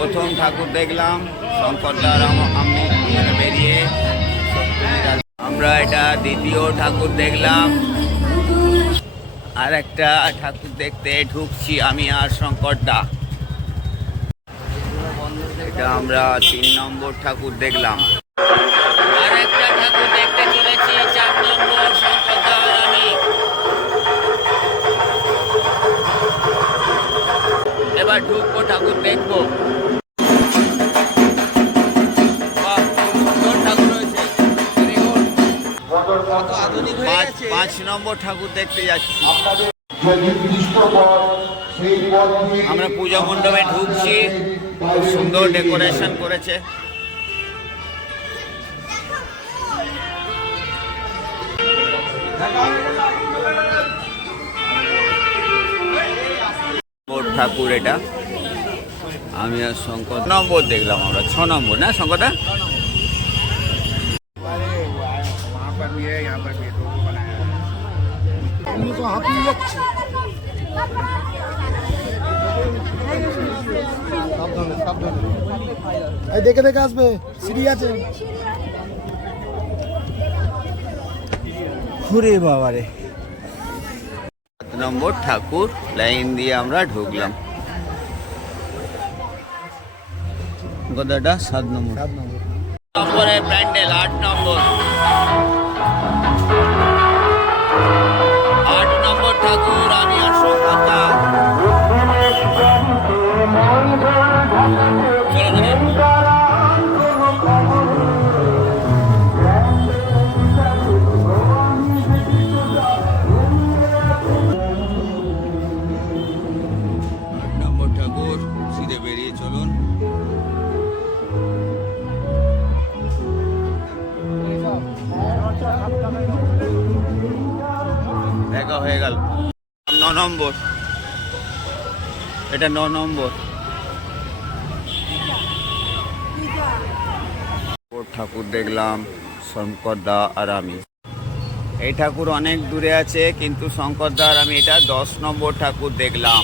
প্রথম ঠাকুর দেখলাম শঙ্করদার আমি বেরিয়ে। আমরা এটা দ্বিতীয় ঠাকুর দেখলাম, আর একটা ঠাকুর দেখতে ঢুকছি আমি আর শঙ্করদা। এটা আমরা 3 নম্বর ঠাকুর দেখলাম। আর একটা ঠাকুর দেখতে চলেছি 4 নম্বর শঙ্করদা আর আমি। এবার ঢুকবো, ঠাকুর দেখবো। পাঁচ নম্বর ঠাকুর দেখতে যাচ্ছি। আমরা পূজা মণ্ডপে ঢুকছি, খুব সুন্দর ডেকোরেশন করেছে। ঠাকুর এটা আমি আর শঙ্কর নম্বর দেখলাম আমরা। 6 নম্বর না শঙ্করদা? দেখে দেখে আসবে, সিঁড়ি আছে। ঘুরে বাবারে 7 নম্বর ঠাকুর লাইন দিয়ে আমরা ঢুকলাম। গদাটা 7 নম্বর নম্বরের প্যান্ডেল। 8 নম্বর 8 নম্বর ঠাকুর আমি আর শঙ্করদা। ঠাকুর সিধে বেরিয়ে চলুন। দেখা হয়ে গেল 9 নম্বর। এটা 9 নম্বর ঠাকুর দেখলাম শঙ্করদা আর আমি। এই ঠাকুর অনেক দূরে আছে, কিন্তু শঙ্করদা আর আমি এটা 10 নম্বর ঠাকুর দেখলাম।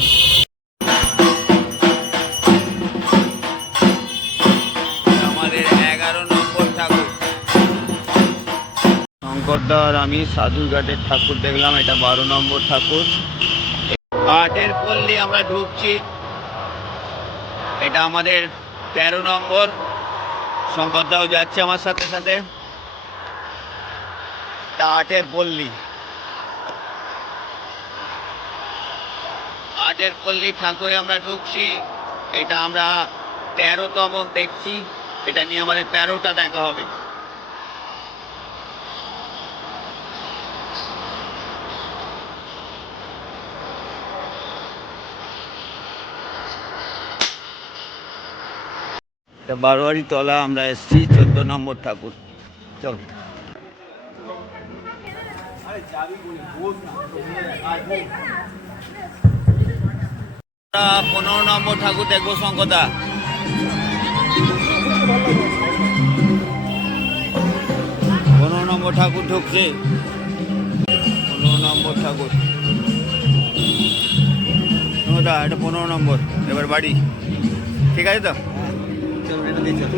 আমাদের 11 নম্বর ঠাকুর। শঙ্করদা আর আমি সাধুঘাটের ঠাকুর দেখলাম, এটা 12 নম্বর ঠাকুর। 8-এর পল্লী আমরা ঢুকছি, এটা আমাদের 13 নম্বর। শঙ্করদাও যাচ্ছে আমার সাথে সাথে। 8-এর পল্লী, 8-এর পল্লী ঠাকুরে আমরা ঢুকছি। এটা আমরা 13তম দেখছি, এটা নিয়ে আমাদের 13টা দেখা হবে। এটা বারোয়ারি তলা আমরা এসছি, 14 নম্বর ঠাকুর। চল 15 নম্বর ঠাকুর দেখবো শঙ্করদা। 15 নম্বর ঠাকুর ঢুকছে। 15 নম্বর ঠাকুর এটা 15 নম্বর। এবার বাড়ি, ঠিক আছে তো? চল এটা দিয়ে চল।